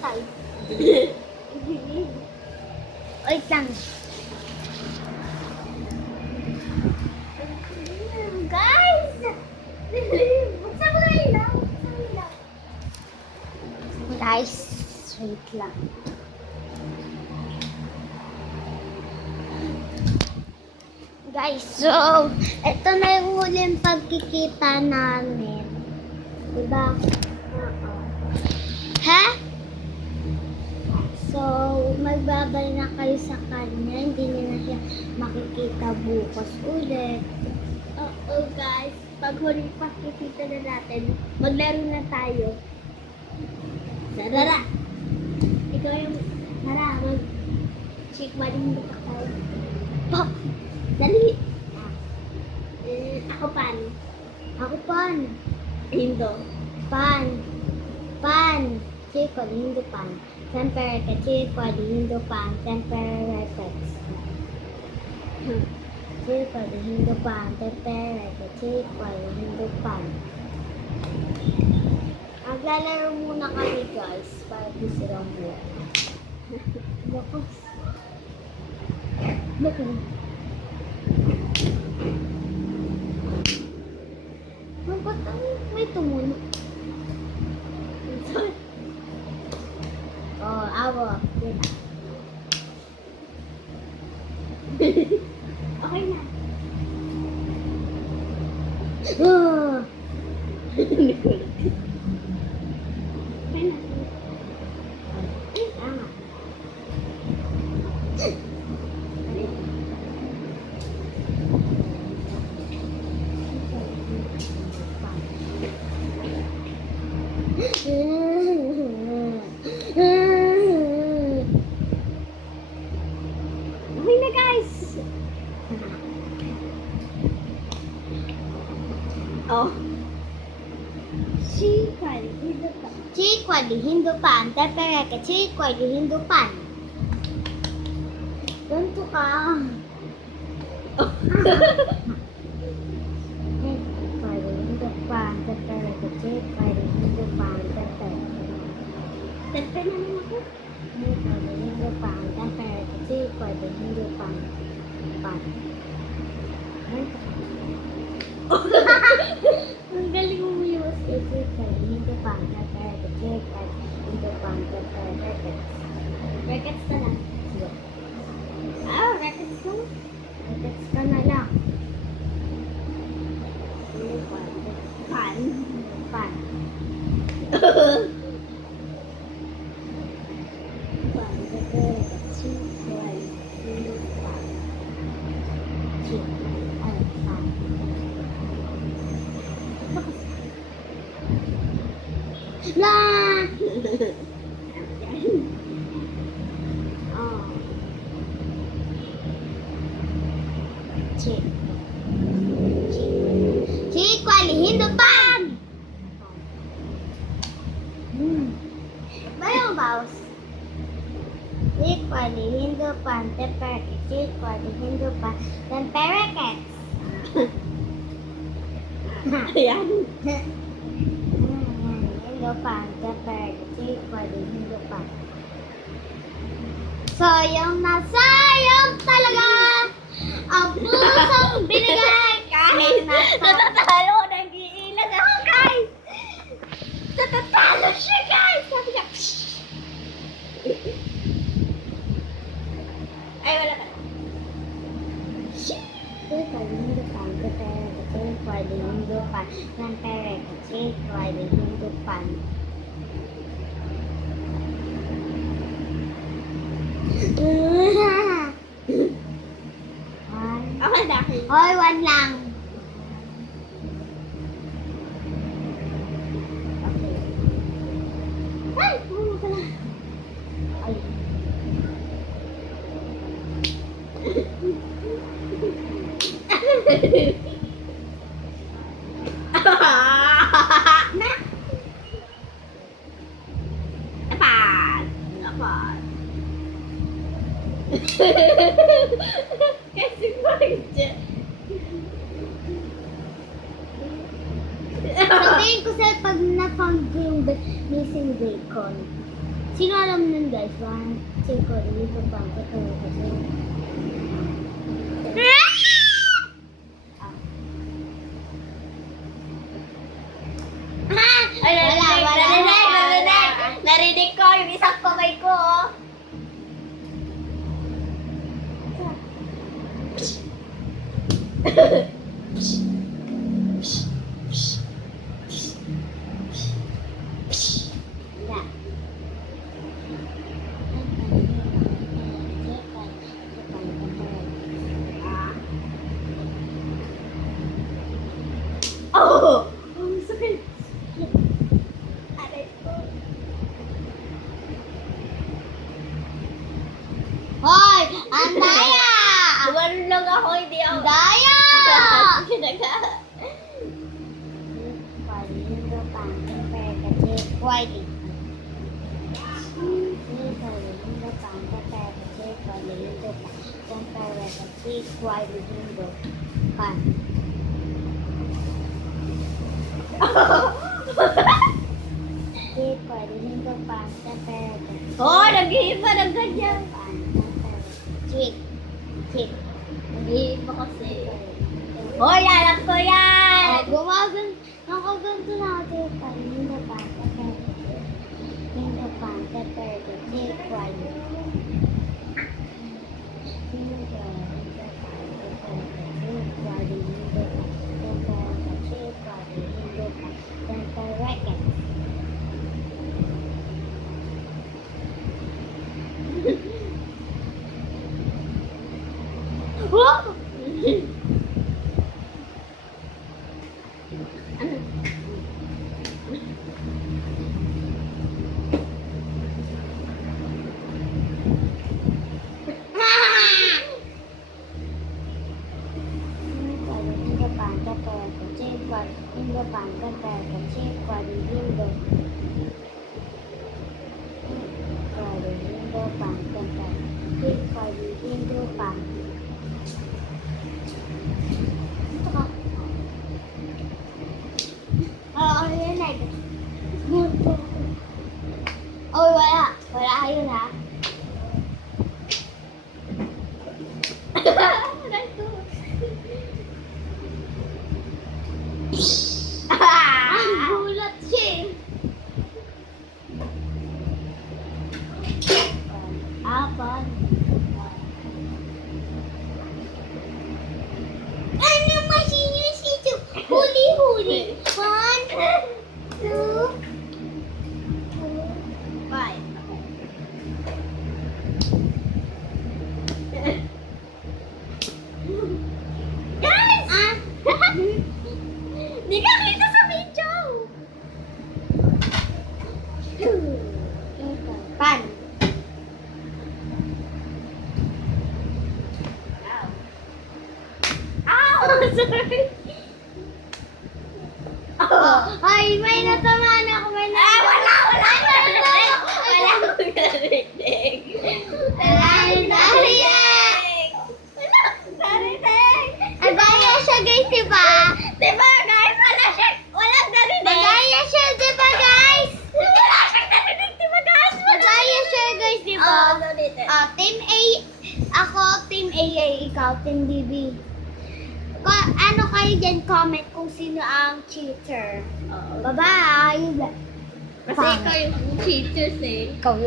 tayo. Wait lang. Guys! Buksan mo na ilaw. Guys, wait lang. Guys, so, ito na yung huling pagkikita namin. Diba? Ha? So, magbabay na kayo sa kanya. Hindi niya na siya makikita bukas ulit. Oo, guys. Pag huling pagkikita na natin, maglaro na tayo. Sarara! Ikaw yung, Tara, mag-check maling buka tayo. Pa! Dali! Ako pan. Ako pan. Hindo. Pan. Pan. Chico, hindo pan. Sempre ka chico, hindo pan. Sempre repeats. Chico, hindo pan. Sempre ka chico, hindo pan. Maglalaro muna kami guys para di silang buwan. Bakas. Bakas. Ba't may tumulo? Oh, awo. Okay na. Oh. Okay na. Tama. Okay na guys. Oh. Chico di hindupan. Tepere ka chico di hindupan. Ganto ka. Chico di hindupan. Tepere ka chico di hindupan. Tepere. Tepere naman ako. Chico di hindupan. Tepere ka chico di hindupan. Pan. Ang galing mo yung chico di hindupan. Tepere ka chico di hindupan. Tepere. Records na lang. Sige. Records ko. Records ka na lang. Pan. Pan. Lah! Oh. Chico, alihin depan. Bayang baus. Chico, alihin depan. Tepere. Chico, alihin depan. Tepere ket. Ayan. Depan. Tepere. Chico, alihin depan. Sayang na sayang talaga ang pusong binigay kahit natatalo ko ng giilan ako guys. Natatalo siya guys. Sabi niya. Ay wala ka. Hindupan, tepere, chico, hindupan, tepere, chico, hindupan. Okay na. Hoy, one lang. Okay. Ay, puno ka lang. Ay. Na. Dapat. Dapat. Kasi bagay. Sabihin ko sa'yo pag na-found ko yung missing bacon. Sino alam nun guys? One, two, three, four, five, six, seven, eight, Ay, narinig. Narinig ko yung isang kamay ko, oh. wala. Oh! Ang sakit. Aray ko. Hoy! Ang daya! Lumalong ako, hindi ako. Daya! Sinaga. Wiley. Oh, nag-iiba ng ganyan. Sweet. Sweet. Nag-iiba kasi. Hoy, alam ko yan! Nakaganto na ako sa'yo pa. Hindi pa. Hindi pa. Oh! Oh, wala. Wala kayo na. Ang gulat siya eh. Apat. Ano masinyo si huli-huli? 1, 2, 5. Guys! Di ka kita sa video! Pan. Ow! Sorry! Oh, ay, may natamaan ako. May natamaan. Wala akong narinig. Wala akong narinig. Wala akong narinig. Magaya siya guys, diba? Diba guys? Walang narinig. Magaya siya, diba guys? Wala siyang narinig, diba guys? Magaya siya guys, diba? ulitin. Team A, ako, Team A, ikaw, Team BB. Ano kayo dyan, comment kung sino ang cheater. Bye-bye! Kasi ikaw yung cheaters eh. Ikaw yun.